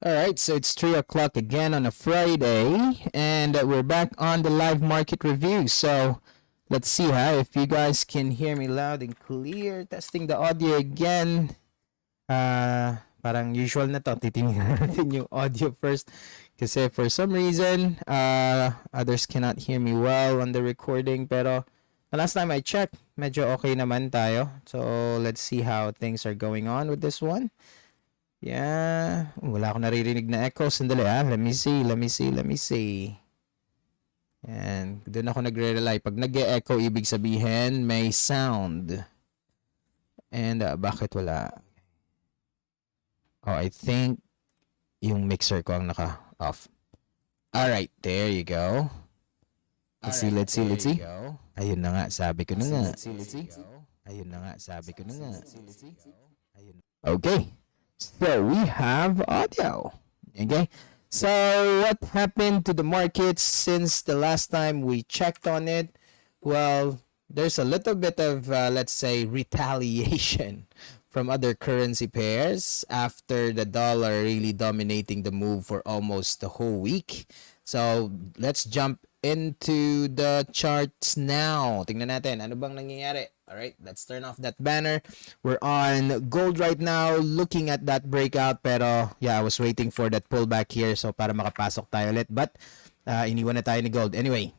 All right, so it's 3 o'clock again on a Friday, and we're back on the live market review. So let's see if you guys can hear me loud and clear. Testing the audio again. Parang usual na to, titingnan natin yung audio first. Kasi for some reason, others cannot hear me well on the recording. Pero the last time I checked, medyo okay naman tayo. So let's see how things are going on with this one. Yeah. Wala akong naririnig na echo. Sandali Let me see. And doon ako nagre-rely. Pag nag-e-echo, ibig sabihin may sound. And bakit wala? Oh, I think yung mixer ko ang naka-off. Alright, there you go. Let's see. Ayun na nga, sabi ko na nga. Okay. So we have audio. Okay. So what happened to the markets since the last time we checked on it? Well, there's a little bit of, let's say, retaliation from other currency pairs after the dollar really dominating the move for almost the whole week. So let's jump into the charts now. Tingnan natin, ano bang nangyayari? Alright, let's turn off that banner. We're on gold right now, looking at that breakout. Pero, yeah, I was waiting for that pullback here. So, para makapasok tayo ulit. But, iniwan na tayo ni gold. Anyway,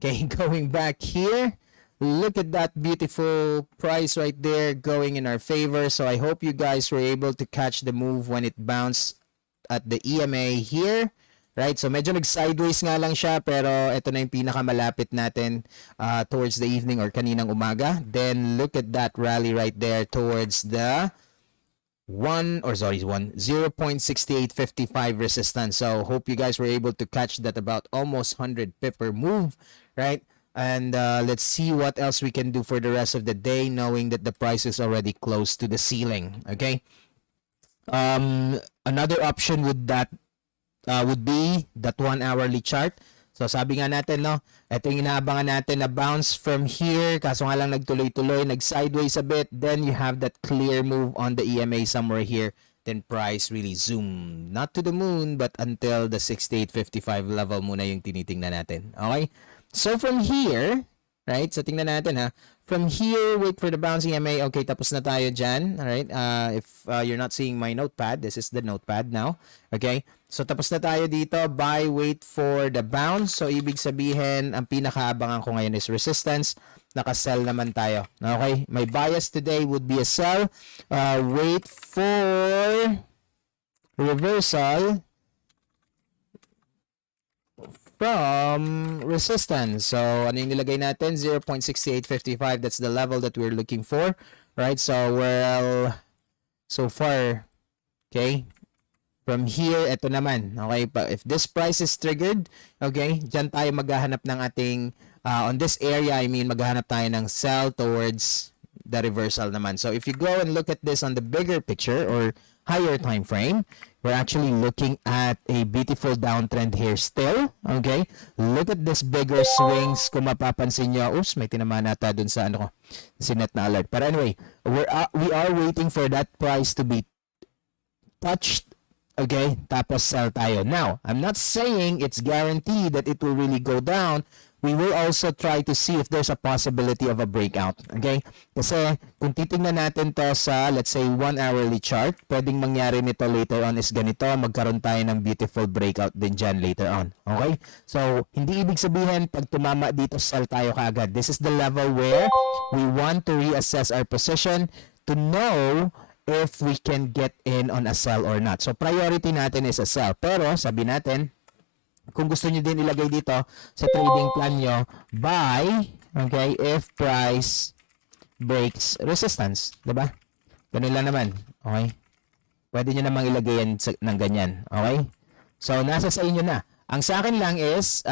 okay, going back here. Look at that beautiful price right there going in our favor. So, I hope you guys were able to catch the move when it bounced at the EMA here. Right? So medyo nag-sideways nga lang siya, pero ito na yung pinakamalapit natin towards the evening or kaninang umaga. Then look at that rally right there towards the 0.6855 resistance. So hope you guys were able to catch that about almost 100 pipper move, right? And let's see what else we can do for the rest of the day, knowing that the price is already close to the ceiling. Okay. Another option would be that 1 hourly chart. So sabi nga natin, no, ito yung inaabangan natin na bounce from here, kaso nga lang nagtuloy-tuloy, nag-sideways a bit, then you have that clear move on the EMA somewhere here, then price really zoom, not to the moon, but until the 6855 level muna yung tinitingnan natin. Okay? So from here, right, so tingnan natin from here, wait for the bouncing EMA. Okay, tapos na tayo dyan. Alright, if you're not seeing my notepad, this is the notepad now. Okay, so tapos na tayo dito. Buy, wait for the bounce. So ibig sabihin, ang pinakaabangan ko ngayon is resistance. Naka-sell naman tayo. Okay, my bias today would be a sell. Wait for reversal from resistance. So, ano yung nilagay natin? 0.6855. That's the level that we're looking for. Right? So, well, so far, okay, from here, ito naman. Okay? If this price is triggered, okay, dyan tayo maghahanap ng ating, on this area, I mean, maghahanap tayo ng sell towards the reversal naman. So, if you go and look at this on the bigger picture or higher time frame, we're actually looking at a beautiful downtrend here still. Okay? Look at this bigger swings. Kung mapapansin nyo, oops, may tinamaan nata dun sa ano ko, sinet na alert. But anyway, we are waiting for that price to be touched. Okay? Tapos sell tayo. Now, I'm not saying it's guaranteed that it will really go down. We will also try to see if there's a possibility of a breakout. Okay? Kasi kung titingnan natin to sa, let's say, 1 hourly chart, pwedeng mangyari nito later on is ganito, magkaroon tayo ng beautiful breakout din dyan later on. Okay? So, hindi ibig sabihin, pag tumama dito, sell tayo kaagad. This is the level where we want to reassess our position to know if we can get in on a sell or not. So, priority natin is a sell. Pero, sabi natin, kung gusto niyo din ilagay dito sa trading plan nyo, buy, okay, if price breaks resistance. Diba? Ganun lang naman. Okay? Pwede nyo namang ilagay yan ng ganyan. Okay? So, nasa sa inyo na. Ang sa akin lang is,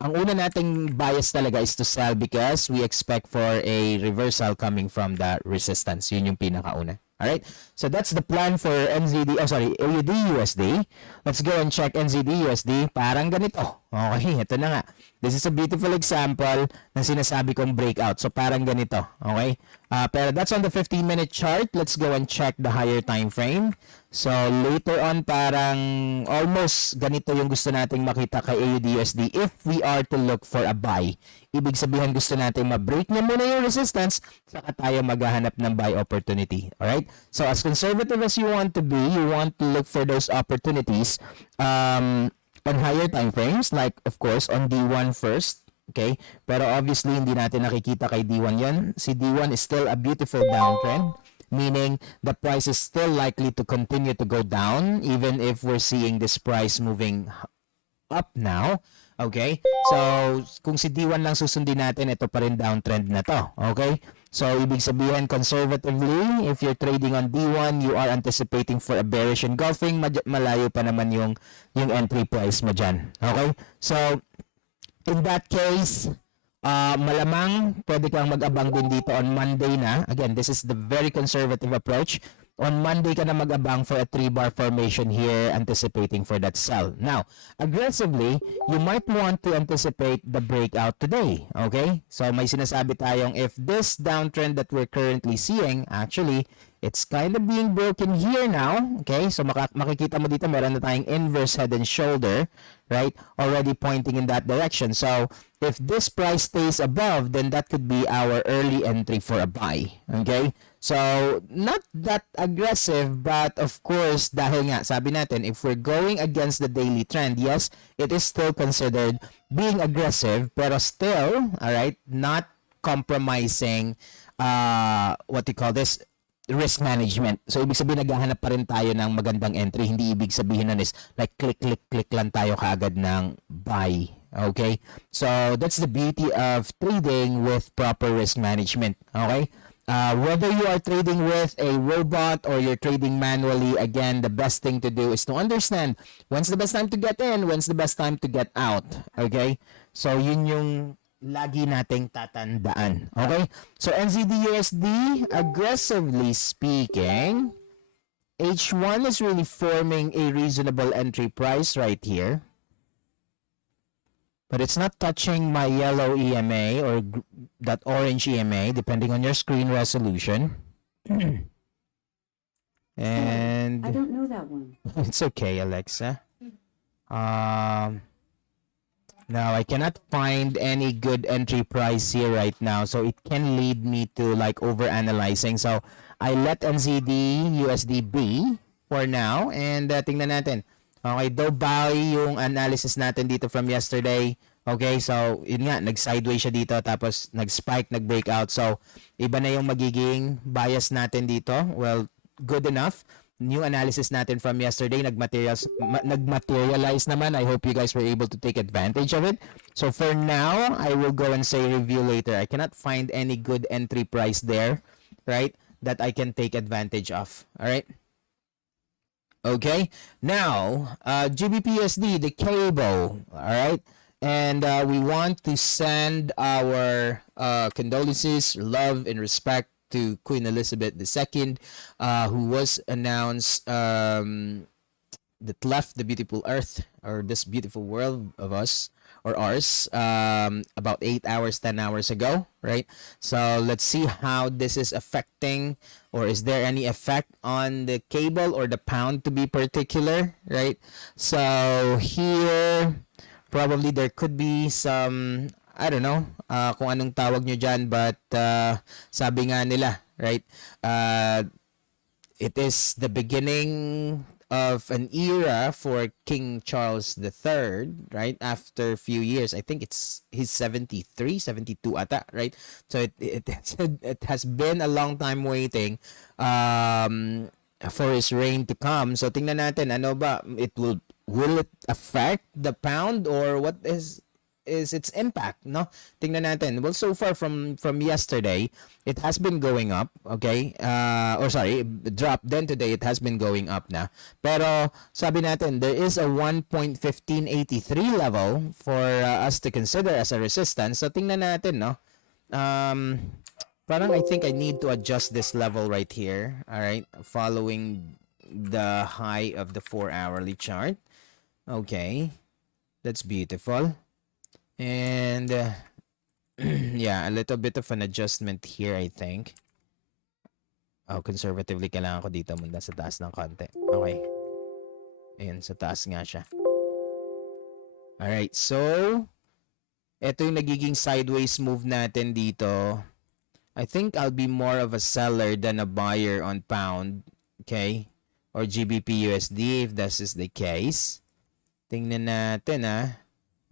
ang una nating bias talaga is to sell because we expect for a reversal coming from the resistance. Yun yung pinakauna. Alright, so that's the plan for AUD USD. Let's go and check NZD USD. Parang ganito. Okay, ito na nga. This is a beautiful example ng sinasabi kong breakout. So parang ganito, okay? Pero that's on the 15-minute chart. Let's go and check the higher time frame. So later on, parang almost ganito yung gusto nating makita kay AUD/USD if we are to look for a buy. Ibig sabihin gusto nating ma-break niya muna yung resistance, saka tayo maghahanap ng buy opportunity. Alright? So as conservative as you want to be, you want to look for those opportunities on higher time frames, like of course on D1 first. Okay? Pero obviously hindi natin nakikita kay D1 yan. Si D1 is still a beautiful downtrend, meaning the price is still likely to continue to go down even if we're seeing this price moving up now. Okay? So, kung si D1 lang susundin natin, ito pa rin downtrend na to. Okay? So, ibig sabihin, conservatively, if you're trading on D1, you are anticipating for a bearish engulfing. Malayo pa naman yung entry price mo dyan. Okay? So, in that case, malamang pwede kang mag-abang din dito on Monday na. Again, this is the very conservative approach. On Monday ka na mag-abang for a 3-bar formation here, anticipating for that sell. Now, aggressively, you might want to anticipate the breakout today. Okay? So, may sinasabi tayong if this downtrend that we're currently seeing, actually, it's kind of being broken here now. Okay? So, makikita mo dito, meron na tayong inverse head and shoulder, right? Already pointing in that direction. So, if this price stays above, then that could be our early entry for a buy. Okay? So, not that aggressive, but of course, dahil nga, sabi natin, if we're going against the daily trend, yes, it is still considered being aggressive, pero still, alright, not compromising, what you call this, risk management. So, ibig sabihin, naghahanap pa rin tayo ng magandang entry. Hindi ibig sabihin nun is, like, click lang tayo kaagad ng buy. Okay? So, that's the beauty of trading with proper risk management. Okay? Whether you are trading with a robot or you're trading manually, again, the best thing to do is to understand when's the best time to get in, when's the best time to get out. Okay? So, yun yung lagi nating tatandaan. Okay? So, NZD/USD, aggressively speaking, H1 is really forming a reasonable entry price right here. But it's not touching my yellow EMA or that orange EMA, depending on your screen resolution. And I don't know that one. it's okay, Alexa. Now I cannot find any good entry price here right now, so it can lead me to like over analyzing. So I let NZD/USD be for now, and tingnan natin. Okay, though buy yung analysis natin dito from yesterday. Okay, so yun nga, nag-sideways siya dito, tapos nag-spike, nag-breakout. So, iba na yung magiging bias natin dito. Well, good enough. New analysis natin from yesterday, nag-materialize naman. I hope you guys were able to take advantage of it. So, for now, I will go and say review later. I cannot find any good entry price there, right, that I can take advantage of. All right? Okay, now GBPUSD, the cable, all right, and we want to send our condolences, love, and respect to Queen Elizabeth II, who was announced that left the beautiful earth, or this beautiful world of us or ours, about 8 hours, 10 hours ago, right? So let's see how this is affecting, or is there any effect on the cable or the pound to be particular, right? So here, probably there could be some, I don't know, kung anong tawag nyo dyan, but sabi nga nila, right? It is the beginning of an era for King Charles III, right? After a few years, I think he's 73, 72 ata, right? So it has been a long time waiting for his reign to come. So tingnan natin, ano ba, will it affect the pound, or what is its impact, no? Tingnan natin. Well, so far from yesterday, it has been going up, okay? Or sorry, drop. Then today, it has been going up na. Pero sabi natin, there is a 1.1583 level for us to consider as a resistance. So tingnan natin, no? Parang I think I need to adjust this level right here, all right? Following the high of the 4-hourly chart. Okay. That's beautiful. And yeah, a little bit of an adjustment here, I think. Oh, conservatively kailangan ko dito muna sa taas ng konti. Okay. Ayan, sa taas nga siya. Alright, so ito yung nagiging sideways move natin dito. I think I'll be more of a seller than a buyer on pound. Okay? Or GBP USD if this is the case. Tingnan natin a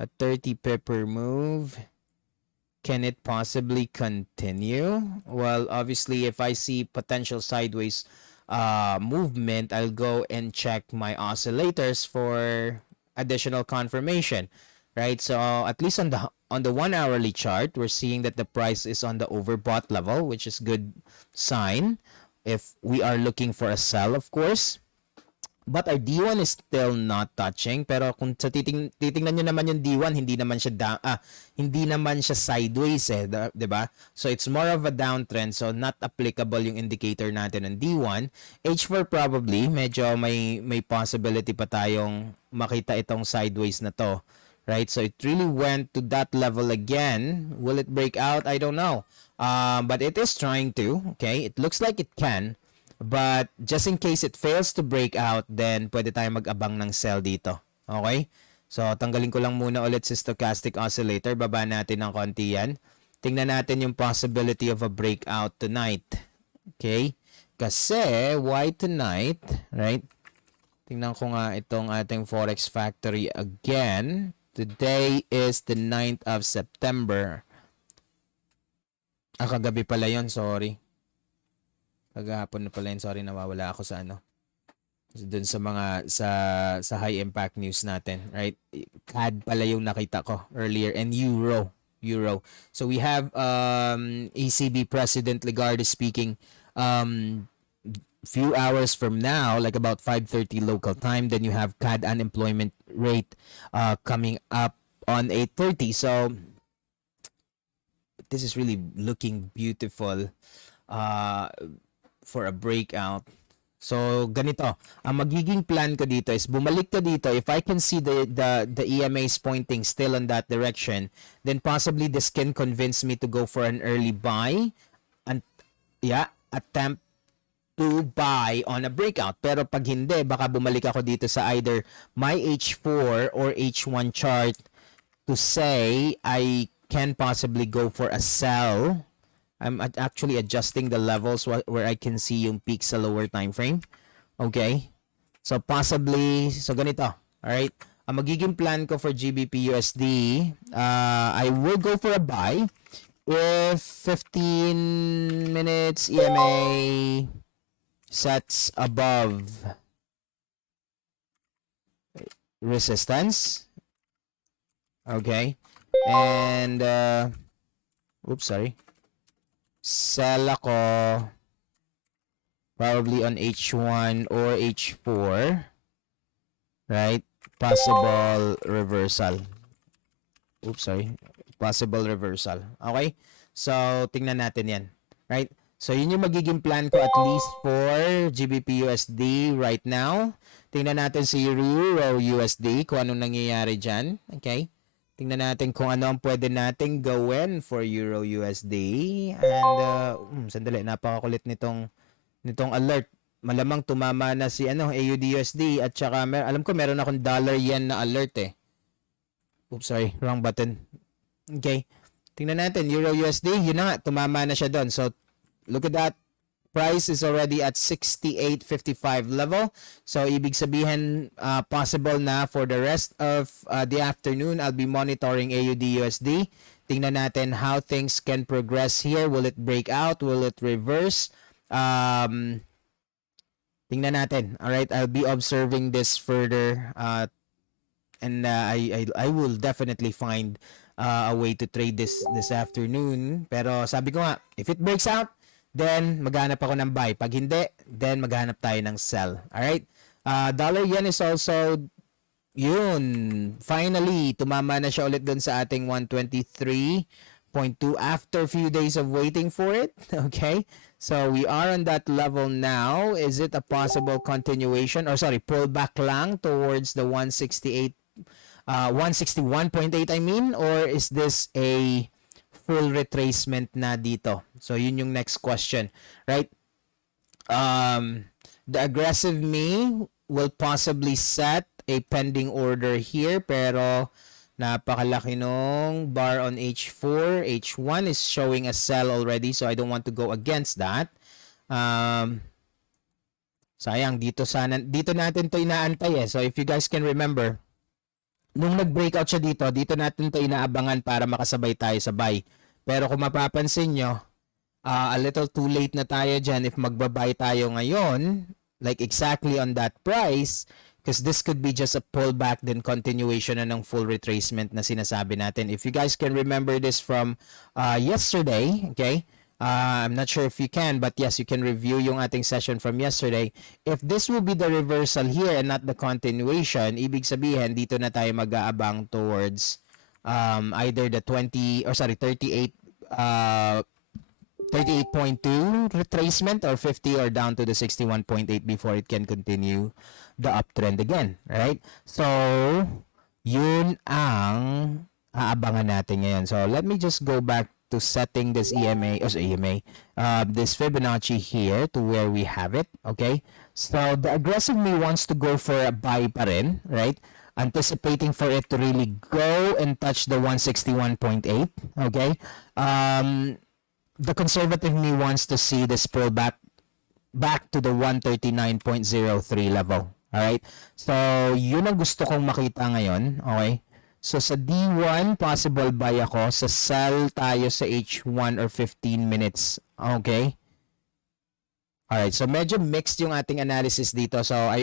30 pipper move. Can it possibly continue? Well, obviously, if I see potential sideways movement, I'll go and check my oscillators for additional confirmation, right? So at least on the 1 hourly chart, we're seeing that the price is on the overbought level, which is good sign if we are looking for a sell, of course. But our D1 is still not touching. Pero kung sa titingnan nyo naman yung D1, hindi naman siya sideways eh, 'di ba? So it's more of a downtrend, so not applicable yung indicator natin ng D1. H4 probably medyo may possibility pa tayong makita itong sideways na to. Right? So it really went to that level again. Will it break out? I don't know. But it is trying to, okay? It looks like it can. But just in case it fails to break out, then pwede tayong mag-abang ng sell dito. Okay? So, tanggalin ko lang muna ulit si stochastic oscillator. Baba natin ng konti yan. Tingnan natin yung possibility of a breakout tonight. Okay? Kasi, why tonight? Right? Tingnan ko nga itong ating Forex Factory again. Today is the 9th of September. Kagabi pala yon, sorry. Kagahapon na pala yun. Sorry, nawawala ako sa ano. Doon sa mga sa high impact news natin, right? CAD pala yung nakita ko earlier and euro. So we have ECB President Lagarde speaking few hours from now, like about 5:30 local time. Then you have CAD unemployment rate coming up on 8:30. So this is really looking beautiful for a breakout. So ganito, ang magiging plan ko dito is bumalik ka dito. If I can see the EMA is pointing still on that direction, then possibly this can convince me to go for an early buy and attempt to buy on a breakout. Pero pag hindi, baka bumalik ako dito sa either my H4 or H1 chart to say I can possibly go for a sell. I'm actually adjusting the levels where I can see yung peak sa lower time frame. Okay? So possibly, so ganito. Alright? Ang magiging plan ko for GBP USD, I will go for a buy if 15 minutes EMA sets above resistance. Okay? And, oops, sorry. Sell ako probably on H1 or H4, right? Possible reversal. Oops, sorry. Possible reversal. Okay? So, tingnan natin yan. Right? So, yun yung magiging plan ko at least for GBP USD right now. Tingnan natin si Euro USD kung anong nangyayari dyan. Okay? Tingnan natin kung ano ang pwede nating gawin for Euro USD. And, sandali, napakakulit nitong alert. Malamang tumama na si AUD USD at saka alam ko meron akong dollar yen na alert eh. Oops, sorry, wrong button. Okay. Tingnan natin, Euro USD, yun na nga, tumama na siya doon. So, look at that. Price is already at 68.55 level. So, ibig sabihin, possible na for the rest of the afternoon, I'll be monitoring AUD USD. Tingnan natin how things can progress here. Will it break out? Will it reverse? Tingnan natin. Alright, I'll be observing this further. And I will definitely find a way to trade this afternoon. Pero sabi ko nga, if it breaks out, then maghanap ako ng buy. Pag hindi, then maghanap tayo ng sell. Alright? Dollar yen is also, yun, finally, tumama na siya ulit dun sa ating 123.2 after a few days of waiting for it. Okay? So, we are on that level now. Is it a possible continuation? Or sorry, pullback lang towards the 168 161.8 I mean, or is this a full retracement na dito? So yun yung next question, right? The aggressive me will possibly set a pending order here, pero napakalaki nung bar on H4. H1 is showing a sell already, so I don't want to go against that. Sayang, dito natin to inaantay eh. So if you guys can remember, nung nag-breakout siya dito natin to inaabangan para makasabay tayo sa buy. Pero kung mapapansin nyo, a little too late na tayo dyan if magbabay tayo ngayon, like exactly on that price, because this could be just a pullback then continuation na ng full retracement na sinasabi natin. If you guys can remember this from yesterday, okay? I'm not sure if you can, but yes, you can review yung ating session from yesterday. If this will be the reversal here and not the continuation, ibig sabihin dito na tayo mag-aabang towards either the 38 38.2 retracement or 50 or down to the 61.8 before it can continue the uptrend again, right? So, yun ang aabangan natin ngayon. So, let me just go back to setting this this Fibonacci here to where we have it, okay? So, the aggressive me wants to go for a buy pa rin, right? Anticipating for it to really go and touch the 161.8, okay? The conservative me wants to see this pull back to the 139.03 level, alright? So, yun ang gusto kong makita ngayon, okay? So, sa D1, possible buy ako. Sa sell tayo sa H1 or 15 minutes. Okay? Alright. So, medyo mixed yung ating analysis dito. So, I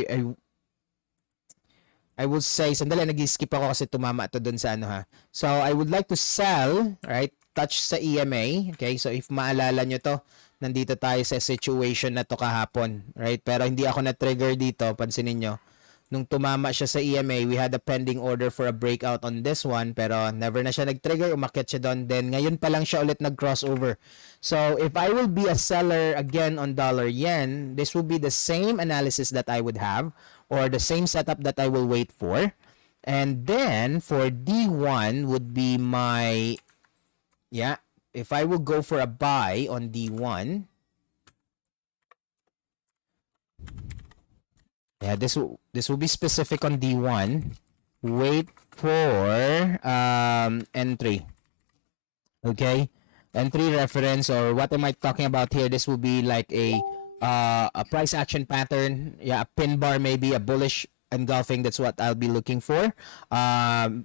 would say, sandali, nag-skip ako kasi tumama to dun sa ano ha. So, I would like to sell, right? Touch sa EMA. Okay? So, if maalala nyo to, nandito tayo sa situation na to kahapon. Right? Pero hindi ako na-trigger dito. Pansinin nyo. Nung tumama siya sa EMA, we had a pending order for a breakout on this one, pero never na siya nag-trigger, umakyat siya doon. Then, ngayon pa lang siya ulit nag-crossover. So, if I will be a seller again on dollar yen, this will be the same analysis that I would have, or the same setup that I will wait for. And then, for D1 would be my, if I will go for a buy on D1, this will be specific on D1. Wait for entry. Okay? Entry reference, or what am I talking about here? This will be like a price action pattern. Yeah, a pin bar, maybe a bullish engulfing. That's what I'll be looking for.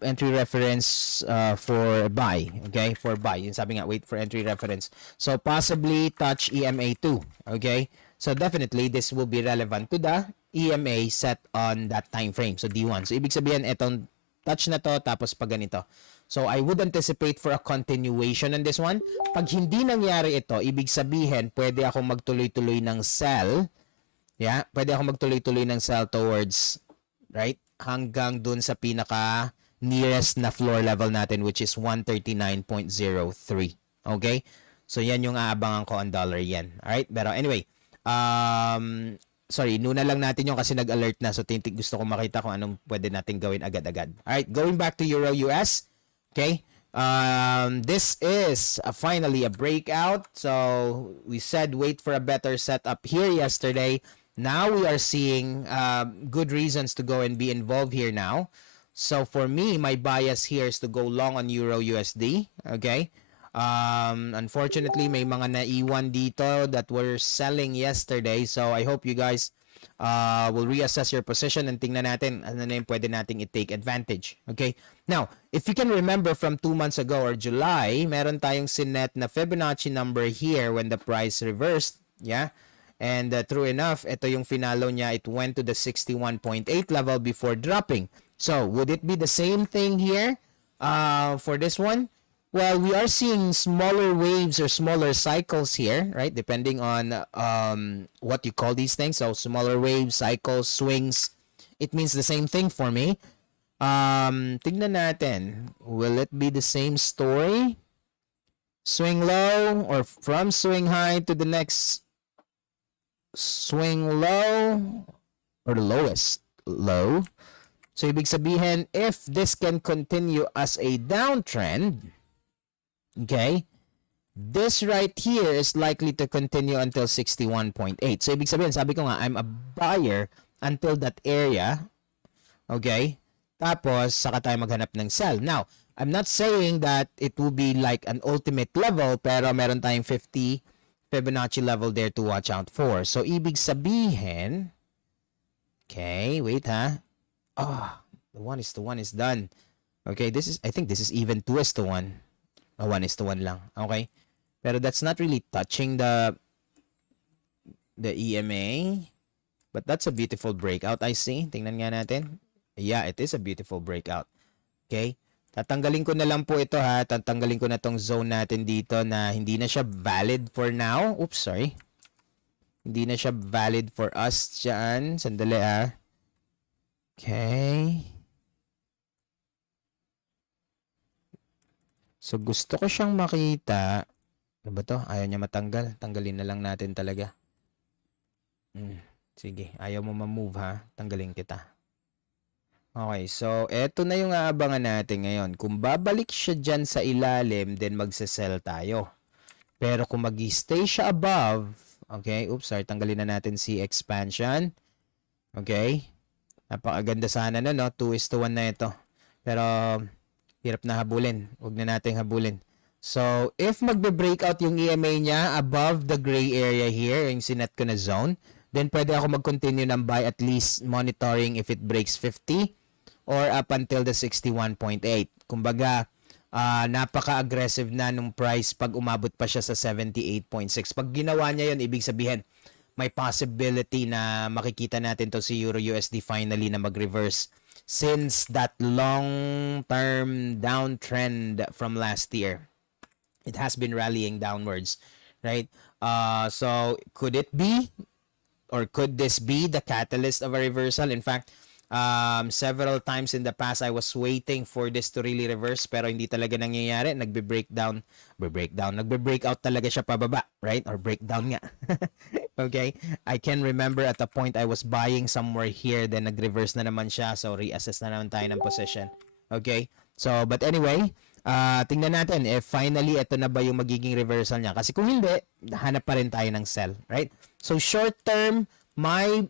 Entry reference for buy. Okay? For buy. Yung sabi nga, wait for entry reference. So possibly touch EMA2. Okay? So definitely this will be relevant to the EMA set on that time frame. So D1. So ibig sabihin itong touch na to tapos pag ganito. So I would anticipate for a continuation on this one. Pag hindi nangyari ito, ibig sabihin pwede ako magtuloy-tuloy ng sell. Yeah, pwede ako magtuloy-tuloy ng sell towards, right? Hanggang dun sa pinaka nearest na floor level natin, which is 139.03. Okay? So yan yung aabangan ko on dollar yen. Alright? Pero anyway, sorry, nuna lang natin yung kasi nag-alert na. So, gusto ko makita kung anong pwede natin gawin agad-agad. Alright, going back to Euro US. Okay. This is finally a breakout. So, we said wait for a better setup here yesterday. Now, we are seeing good reasons to go and be involved here now. So, for me, my bias here is to go long on Euro USD. Okay. Unfortunately, may mga naiwan dito that were selling yesterday. So, I hope you guys will reassess your position and tingnan natin ano na yung pwede nating i-take advantage. Okay? Now, if you can remember from 2 months ago or July, meron tayong sinet na Fibonacci number here when the price reversed. Yeah? And true enough, ito yung finalo niya. It went to the 61.8 level before dropping. So, would it be the same thing here for this one? Well, we are seeing smaller waves or smaller cycles here, right? Depending on what you call these things. So, smaller waves, cycles, swings. It means the same thing for me. Tignan natin. Will it be the same story? Swing low or from swing high to the next swing low or the lowest low. So, ibig sabihin, if this can continue as a downtrend, okay, this right here is likely to continue until 61.8. So, ibig sabihin, sabi ko nga, I'm a buyer until that area. Okay? Tapos, saka tayo maghanap ng sell. Now, I'm not saying that it will be like an ultimate level, pero meron tayong 50 Fibonacci level there to watch out for. So, ibig sabihin, okay, wait ha. The 1:1 is done. Okay, I think this is even 2:1. 1:1 lang. Okay? Pero that's not really touching the EMA. But that's a beautiful breakout, I see. Tingnan nga natin. Yeah, it is a beautiful breakout. Okay? Tatanggalin ko na lang po ito ha. Tatanggalin ko na tong zone natin dito na hindi na siya valid for now. Oops, sorry. Hindi na siya valid for us dyan. Sandali ha. Okay. So, gusto ko siyang makita. Ano ba to? Ayaw niya matanggal. Tanggalin na lang natin talaga. Sige. Ayaw mo ma-move ha. Tanggalin kita. Okay. So, eto na yung aabangan natin ngayon. Kung babalik siya dyan sa ilalim, then magsasell tayo. Pero kung mag-stay siya above, okay. Oops, sorry. Tanggalin na natin si expansion. Okay. Napakaganda sana na, no? 2:1 na ito. Pero, hirap na habulin. Huwag na natin habulin. So, if magbe-breakout yung EMA niya above the gray area here, yung sinet ko na zone, then pwede ako mag-continue ng buy, at least monitoring if it breaks 50 or up until the 61.8. Kumbaga, napaka-aggressive na nung price pag umabot pa siya sa 78.6. Pag ginawa niya yun, ibig sabihin, may possibility na makikita natin to si Euro USD finally na mag-reverse since that long-term downtrend from last year. It has been rallying downwards, right? So could it be, or could this be the catalyst of a reversal? In fact, several times in the past, I was waiting for this to really reverse, pero hindi talaga nangyayari. Nagbe-breakout talaga siya pababa, right? Or breakdown nga. Okay? I can remember at the point I was buying somewhere here, then nag-reverse na naman siya, so reassess na naman tayo ng position. Okay? So, but anyway, tingnan natin if finally ito na ba yung magiging reversal niya. Kasi kung hindi, hanap pa rin tayo ng sell, right? So, short term, my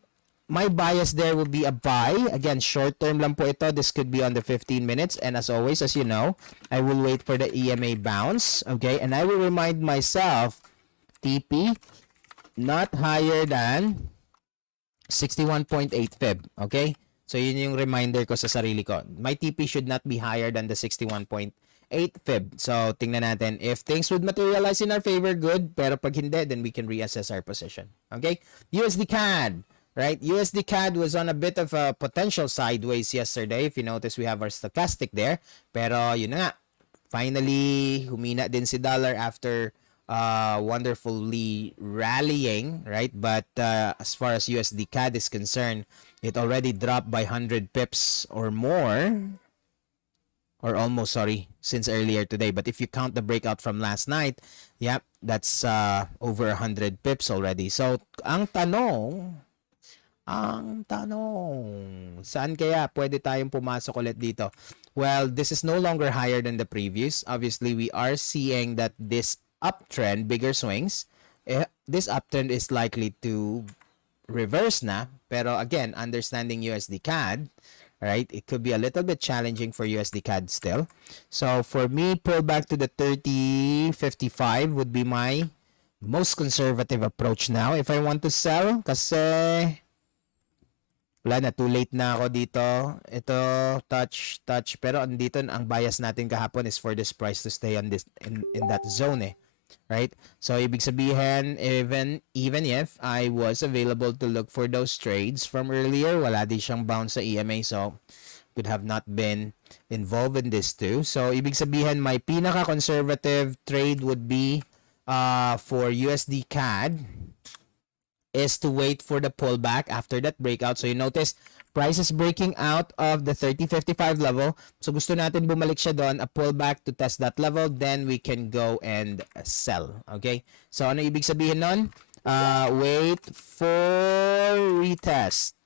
bias there will be a buy. Again, short term lang po ito. This could be on the 15 minutes. And as always, as you know, I will wait for the EMA bounce. Okay? And I will remind myself, TP, not higher than 61.8 fib. Okay? So, yun yung reminder ko sa sarili ko. My TP should not be higher than the 61.8 fib. So, tingnan natin. If things would materialize in our favor, good. Pero pag hindi, then we can reassess our position. Okay? USD CAD. Right? USD CAD was on a bit of a potential sideways yesterday. If you notice, we have our stochastic there. Pero, yun na nga. Finally, humina din si dollar after wonderfully rallying, right? But as far as USD CAD is concerned, it already dropped by 100 pips or more, or almost, sorry, since earlier today. But if you count the breakout from last night, yeah, that's over 100 pips already. So, ang tanong, saan kaya pwede tayong pumasok ulit dito? Well, this is no longer higher than the previous. Obviously, we are seeing that this uptrend, bigger swings, this uptrend is likely to reverse na. Pero again, understanding USD CAD, right? It could be a little bit challenging for USD CAD still. So for me, pull back to the 30.55 would be my most conservative approach now if I want to sell. Kasi wala na, too late na ako dito. Ito, touch. Pero andito, ang bias natin kahapon is for this price to stay on this in that zone, right? So, ibig sabihin, even if I was available to look for those trades from earlier, wala din siyang bounce sa EMA, so could have not been involved in this too. So, ibig sabihin, my pinaka-conservative trade would be for USD CAD is to wait for the pullback after that breakout. So, you notice, price is breaking out of the 30.55 level. So, gusto natin bumalik siya doon, a pullback to test that level, then we can go and sell. Okay? So, ano ibig sabihin nun? Wait for retest.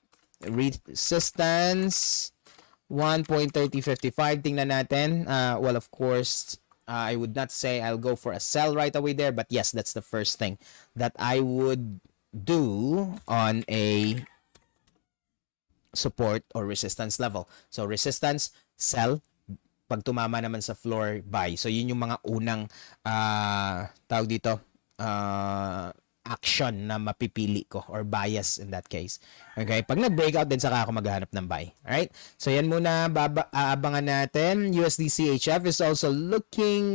Resistance 1.3055. Tingnan natin. Well, of course, I would not say I'll go for a sell right away there, but yes, that's the first thing that I would do on a support or resistance level. So resistance, sell. Pag tumama naman sa floor, buy. So yun yung mga unang tawag dito, action na mapipili ko or bias in that case. Okay? Pag nag-breakout din saka ako maghahanap ng buy. Alright? So yan muna aabangan natin. USD CHF is also looking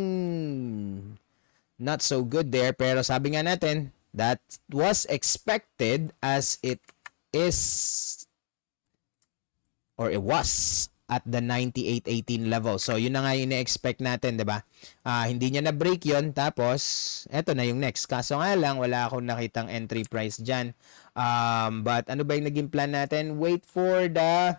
not so good there, pero sabi nga natin that was expected as it is or it was at the 98.18 level. So, yun na nga yung ina-expect natin, di ba? Hindi niya na-break yun. Tapos, eto na yung next. Kaso nga lang, wala akong nakitang entry price dyan. But, ano ba yung naging plan natin? Wait for the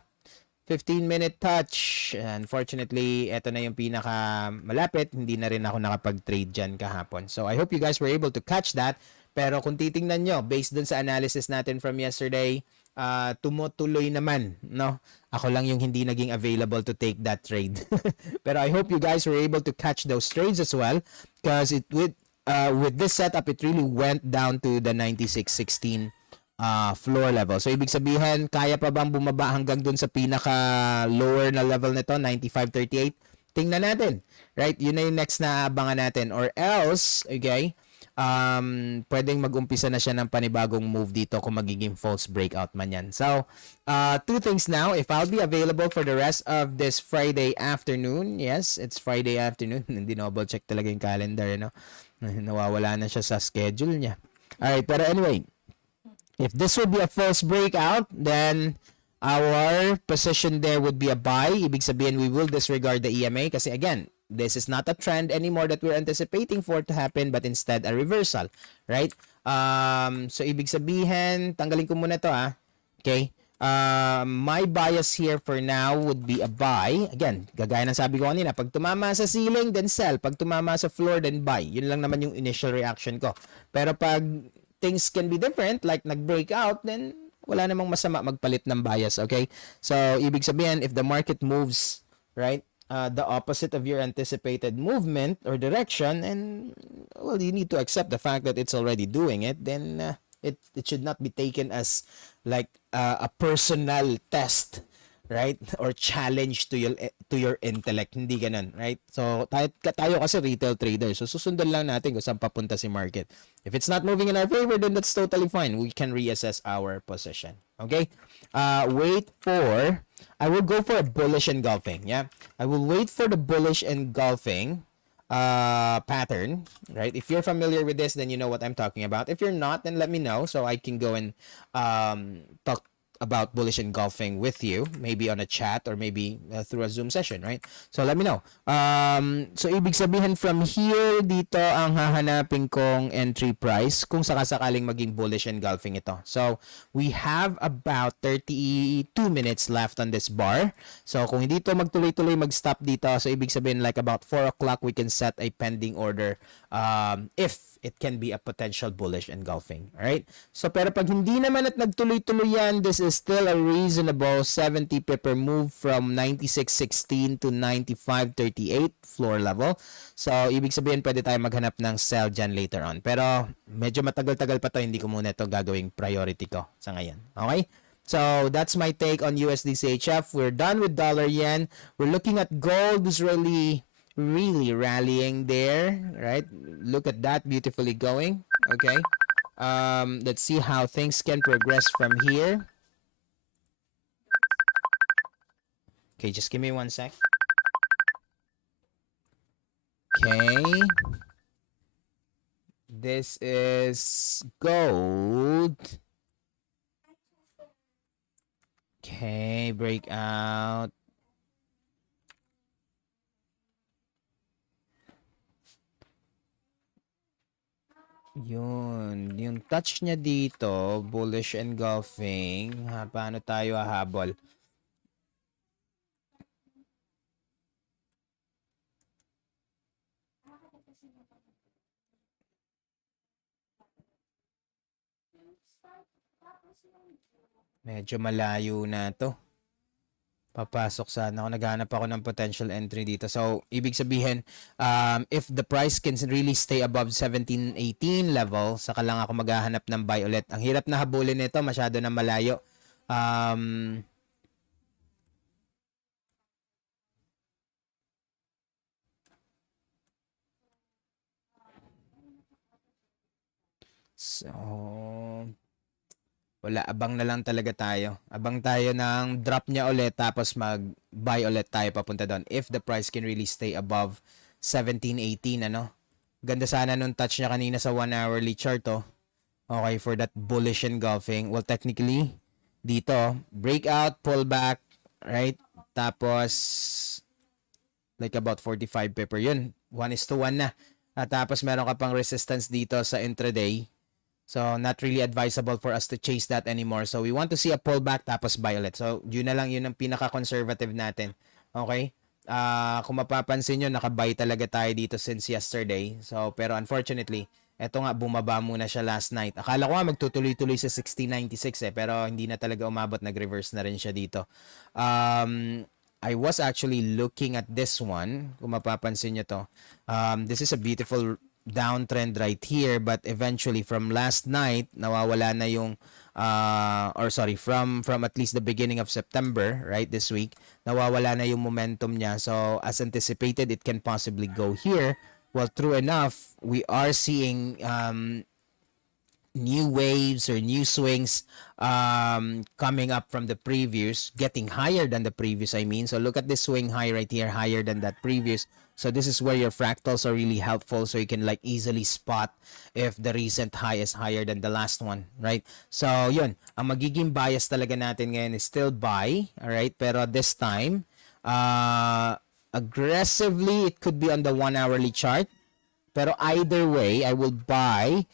15-minute touch. Unfortunately, eto na yung pinaka malapit. Hindi na rin ako nakapag-trade dyan kahapon. So, I hope you guys were able to catch that. Pero kung titingnan nyo, based dun sa analysis natin from yesterday, tumutuloy naman, no? Ako lang yung hindi naging available to take that trade. Pero I hope you guys were able to catch those trades as well because it with this setup it really went down to the 96.16 floor level. So ibig sabihin, kaya pa bang bumaba hanggang dun sa pinaka lower na level nito, 95.38? Tingnan natin. Right? Yun na yung next na abangan natin or else, okay? Pwedeng mag-umpisa na siya ng panibagong move dito kung magiging false breakout man yan. So, two things now. If I'll be available for the rest of this Friday afternoon, yes, it's Friday afternoon. Hindi-double check talaga yung calendar, no? Nawawala na siya sa schedule niya. Alright, pero anyway, if this would be a false breakout, then our position there would be a buy. Ibig sabihin, we will disregard the EMA kasi again, this is not a trend anymore that we're anticipating for to happen, but instead a reversal, right? So ibig sabihin, tanggalin ko muna to okay? My bias here for now would be a buy. Again, gagaya ng sabi ko kanina, pag tumama sa ceiling, then sell. Pag tumama sa floor, then buy. Yun lang naman yung initial reaction ko. Pero pag things can be different, like nag-breakout, then wala namang masama magpalit ng bias, okay? So, ibig sabihin, if the market moves, right, the opposite of your anticipated movement or direction, and well, you need to accept the fact that it's already doing it, then it should not be taken as like a personal test, right, or challenge to your intellect. Hindi ganun, right? So tayo kasi retail trader, so susundan lang natin kung saan papunta si market. If it's not moving in our favor, then that's totally fine. We can reassess our position. Okay? Wait for I will go for a bullish engulfing. Yeah, I will wait for the bullish engulfing pattern, right? If you're familiar with this, then you know what I'm talking about. If you're not, then let me know so I can go and talk about bullish engulfing with you, maybe on a chat or maybe through a Zoom session, right? So let me know. So ibig sabihin from here, dito ang hahanapin kong entry price kung sakasakaling maging bullish engulfing ito. So we have about 32 minutes left on this bar. So kung hindi to magtuloy-tuloy mag-stop dito, so ibig sabihin like about 4 o'clock we can set a pending order if it can be a potential bullish engulfing. Alright? So, pero pag hindi naman at nagtuloy-tuloy yan, this is still a reasonable 70 pipper move from 96.16 to 95.38 floor level. So, ibig sabihin, pwede tayo maghanap ng sell dyan later on. Pero, medyo matagal-tagal pa to, hindi ko muna ito gagawing priority ko sa ngayon. Okay? So, that's my take on USD CHF. We're done with dollar yen. We're looking at gold is really rallying there, right? Look at that, beautifully going. Okay, let's see how things can progress from here. Okay, just give me 1 sec. Okay, this is gold. Okay, breakout. Yun, yung touch niya dito, bullish engulfing. Paano tayo hahabol? Medyo malayo na to. Papasok sana ako. Naghahanap ako ng potential entry dito. So, ibig sabihin, if the price can really stay above 1718 level, saka lang ako maghahanap ng buy ulit. Ang hirap na habulin nito, masyado na malayo. So, wala, abang na lang talaga tayo. Abang tayo ng drop niya ulit tapos mag-buy ulit tayo papunta doon. If the price can really stay above 1718, ano? Ganda sana nung touch niya kanina sa 1 hourly chart, oh. Okay, for that bullish engulfing. Well, technically, dito, breakout, pullback, right? Tapos, like about 45 pepper. Yun, 1:1 na. At tapos meron ka pang resistance dito sa intraday. So, not really advisable for us to chase that anymore. So, we want to see a pullback tapos buy ulit. So, yun na lang, yun ang pinaka-conservative natin. Okay? Kung mapapansin nyo, nakabuy talaga tayo dito since yesterday. So, pero unfortunately, eto nga, bumaba muna siya last night. Akala ko nga magtutuloy-tuloy sa 1696 pero hindi na talaga umabot. Nag-reverse na rin siya dito. I was actually looking at this one. Kung mapapansin nyo to. This is a beautiful downtrend right here, but eventually from last night nawawala na yung from at least the beginning of September, right, this week, nawawala na yung momentum niya. So as anticipated, it can possibly go here. Well, true enough, we are seeing new waves or new swings coming up from the previous, getting higher than the previous, I mean. So look at this swing high right here, higher than that previous. So this is where your fractals are really helpful, so you can like easily spot if the recent high is higher than the last one, right? So yun, ang magiging bias talaga natin ngayon is still buy, all right? Pero this time, aggressively, it could be on the 1 hourly chart. Pero either way, I will buy,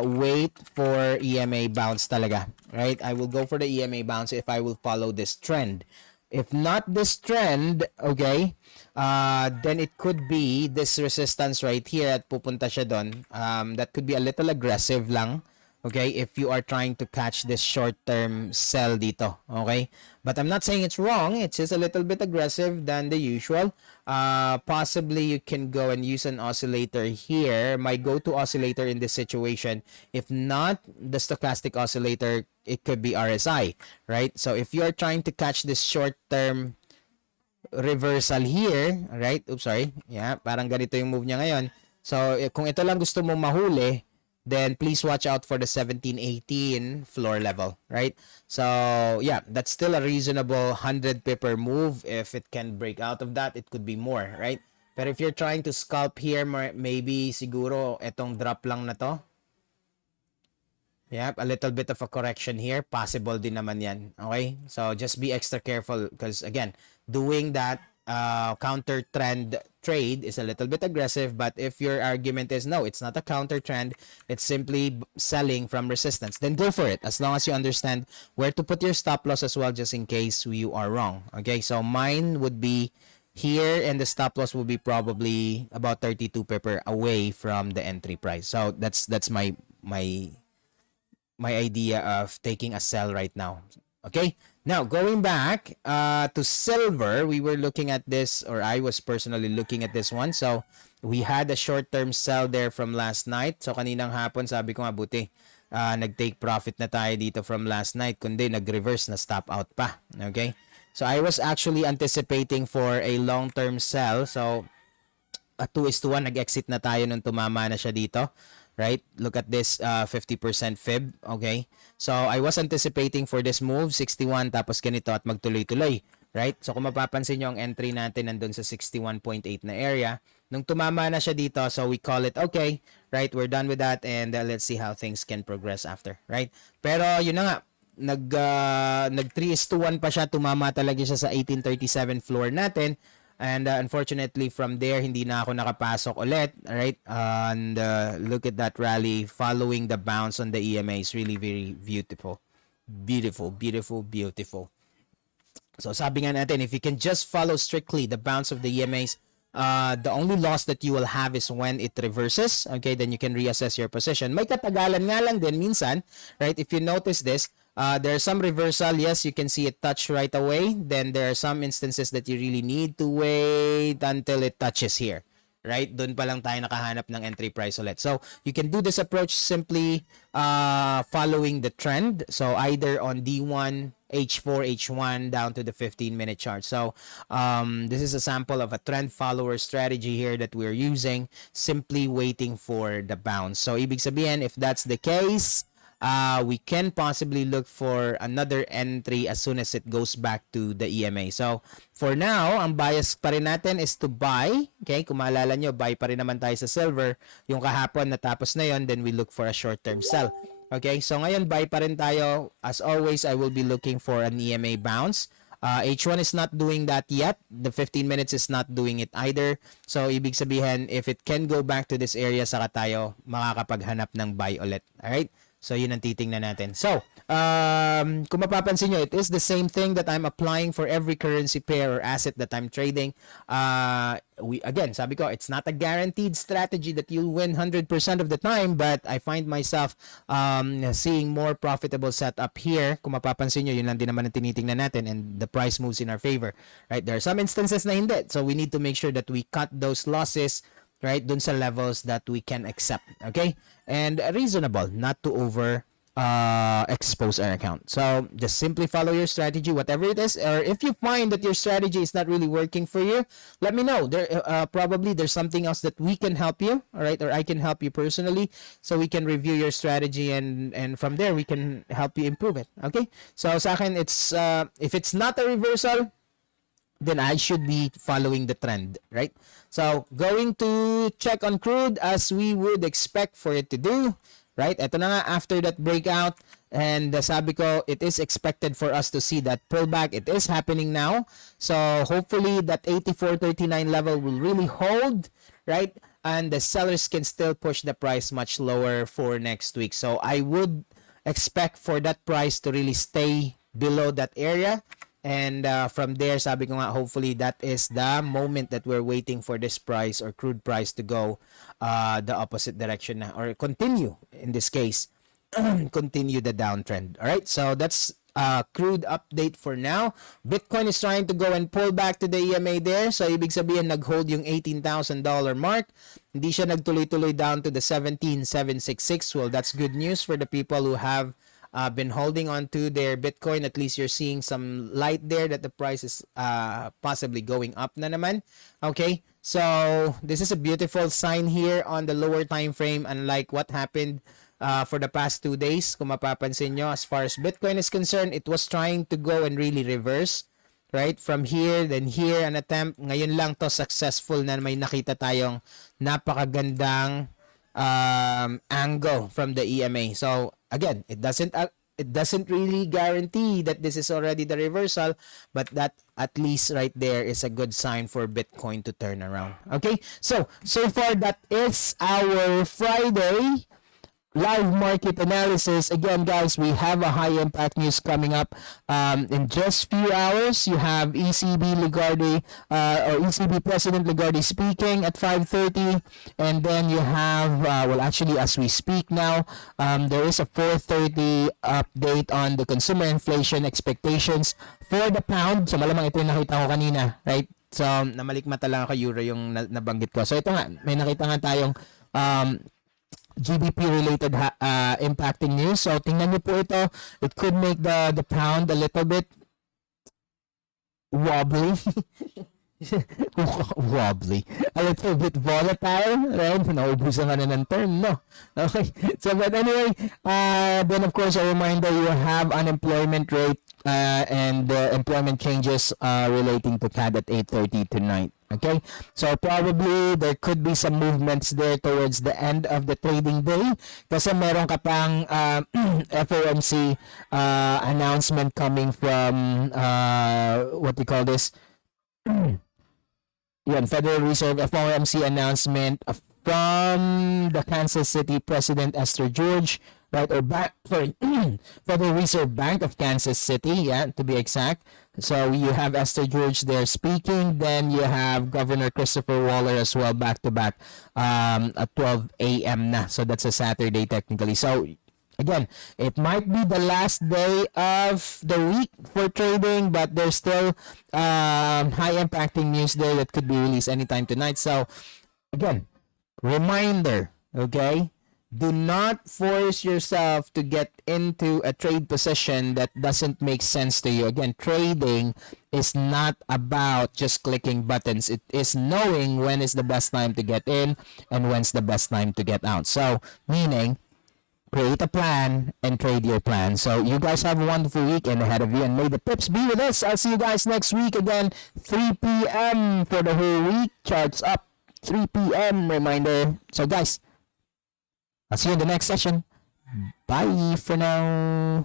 wait for EMA bounce talaga, right? I will go for the EMA bounce if I will follow this trend. If not this trend, okay, then it could be this resistance right here at pupunta siya doon. That could be a little aggressive lang, okay, if you are trying to catch this short-term sell dito, okay? But I'm not saying it's wrong. It's just a little bit aggressive than the usual. Possibly you can go and use an oscillator here. My go-to oscillator in this situation, if not the stochastic oscillator, it could be RSI, right? So if you are trying to catch this short-term reversal here, right? Oops, sorry. Yeah, parang ganito yung move niya ngayon. So kung ito lang gusto mong mahuli, then please watch out for the 1718 floor level, right? So yeah, that's still a reasonable 100 pipper move. If it can break out of that, it could be more, right? But if you're trying to scalp here, maybe siguro etong drop lang na to. Yeah, a little bit of a correction here. Possible din naman yan. Okay? So just be extra careful because again, doing that counter trend trade is a little bit aggressive, but if your argument is no, it's not a counter trend, it's simply selling from resistance, then go for it, as long as you understand where to put your stop loss as well, just in case you are wrong. Okay, so mine would be here, and the stop loss will be probably about 32 pipper away from the entry price. So that's my idea of taking a sell right now. Okay, now going back to silver, we were looking at this, or I was personally looking at this one. So we had a short-term sell there from last night. So kaninang hapon, sabi ko nga, buti nag-take profit na tayo dito from last night, kundi nag-reverse na stop out pa. Okay, so I was actually anticipating for a long-term sell. So a 2:1, nag-exit na tayo nung tumama na siya dito. Right? Look at this 50% fib. Okay? So, I was anticipating for this move, 61, tapos ganito at magtuloy-tuloy. Right? So, kung mapapansin nyo, ang entry natin nandun sa 61.8 na area. Nung tumama na siya dito, so we call it okay. Right? We're done with that, and let's see how things can progress after. Right? Pero, yun na nga, nag 3:1 pa siya, tumama talaga siya sa 1837 floor natin. And unfortunately, from there, hindi na ako nakapasok ulit, right? And look at that rally following the bounce on the EMA is really very beautiful. Beautiful, beautiful, beautiful. So sabi nga natin, if you can just follow strictly the bounce of the EMAs, the only loss that you will have is when it reverses. Okay, then you can reassess your position. May katagalan nga lang din minsan, right? If you notice this, There are some reversal. Yes, you can see it touch right away. Then there are some instances that you really need to wait until it touches here. Right? Doon pa lang tayo nakahanap ng entry price ulit. So, you can do this approach simply following the trend. So, either on D1, H4, H1 down to the 15-minute chart. So, this is a sample of a trend follower strategy here that we're using, simply waiting for the bounce. So, ibig sabihin, if that's the case, we can possibly look for another entry as soon as it goes back to the EMA. So, for now, ang bias pa rin natin is to buy. Okay, kung maalala nyo, buy pa rin naman tayo sa silver. Yung kahapon natapos na yon, then we look for a short-term sell. Okay, so ngayon, buy pa rin tayo. As always, I will be looking for an EMA bounce. H1 is not doing that yet. The 15 minutes is not doing it either. So, ibig sabihin, if it can go back to this area, saka tayo makakapaghanap ng buy ulit. Alright? So, yun ang titingnan natin. So, kung mapapansin nyo, it is the same thing that I'm applying for every currency pair or asset that I'm trading. Again, sabi ko, it's not a guaranteed strategy that you'll win 100% of the time, but I find myself seeing more profitable setup here. Kung mapapansin nyo, yun lang din naman ang tinitingnan natin, and the price moves in our favor. Right? There are some instances na hindi. So, we need to make sure that we cut those losses, right, dun sa levels that we can accept. Okay? And reasonable, not to over expose our account. So just simply follow your strategy, whatever it is. Or if you find that your strategy is not really working for you, let me know. There probably there's something else that we can help you, all right, or I can help you personally, so we can review your strategy, and from there we can help you improve it. Okay? So sa akin, it's if it's not a reversal, then I should be following the trend, right? So, going to check on crude as we would expect for it to do, right? Ito na nga, after that breakout, and sabi ko, it is expected for us to see that pullback. It is happening now. So, hopefully, that 84.39 level will really hold, right? And the sellers can still push the price much lower for next week. So, I would expect for that price to really stay below that area. And from there, sabi ko nga, hopefully that is the moment that we're waiting for this price or crude price to go the opposite direction na, or continue, in this case, continue the downtrend. All right, so that's crude update for now. Bitcoin is trying to go and pull back to the EMA there. So, ibig sabihin, nag-hold yung $18,000 mark. Hindi siya nagtuloy-tuloy down to the 17,766. Well, that's good news for the people who have been holding on to their Bitcoin. At least you're seeing some light there that the price is possibly going up na naman. Okay, so this is a beautiful sign here on the lower time frame, unlike what happened for the past 2 days. Kung mapapansin nyo, as far as Bitcoin is concerned, it was trying to go and really reverse, right? From here, then here, an attempt. Ngayon lang to successful na may nakita tayong napakagandang angle from the EMA. So again, it doesn't really guarantee that this is already the reversal, but that at least right there is a good sign for Bitcoin to turn around. Okay, so far that is our Friday live market analysis. Again, guys, we have a high impact news coming up in just few hours. You have ECB Lagarde or ECB President Lagarde speaking at 5:30, and then you have well, actually, as we speak now, there is a 4:30 update on the consumer inflation expectations for the pound. So malamang ito yung nakita ko kanina, right? So namalikmata lang ako, euro yung nabanggit ko. So ito nga, may nakita nga tayong GDP-related impacting news. So, tingnan niyo po ito. It could make the pound a little bit wobbly. Wobbly. A little bit volatile. Right? Naubusan ka na ng term, no? Okay. So, but anyway, then of course, a reminder, you have unemployment rate and employment changes relating to CAD at 8:30 tonight. Okay, so probably there could be some movements there towards the end of the trading day kasi meron ka pang FOMC announcement coming from what do you call this? Yan, Federal Reserve FOMC announcement from the Kansas City President Esther George, right? Or Federal Reserve Bank of Kansas City, yeah, to be exact. So you have Esther George there speaking. Then you have Governor Christopher Waller as well, back to back at 12 a.m. na. So that's a Saturday technically. So Again, it might be the last day of the week for trading, but there's still high impacting news there that could be released anytime tonight. So, again, reminder, okay? Do not force yourself to get into a trade position that doesn't make sense to you. Again, trading is not about just clicking buttons. It is knowing when is the best time to get in and when's the best time to get out. So, meaning, create a plan and trade your plan. So you guys have a wonderful weekend ahead of you, and may the pips be with us. I'll see you guys next week again, 3 p.m. for the whole week. Charts up 3 p.m. reminder. So guys, I'll see you in the next session. Bye for now.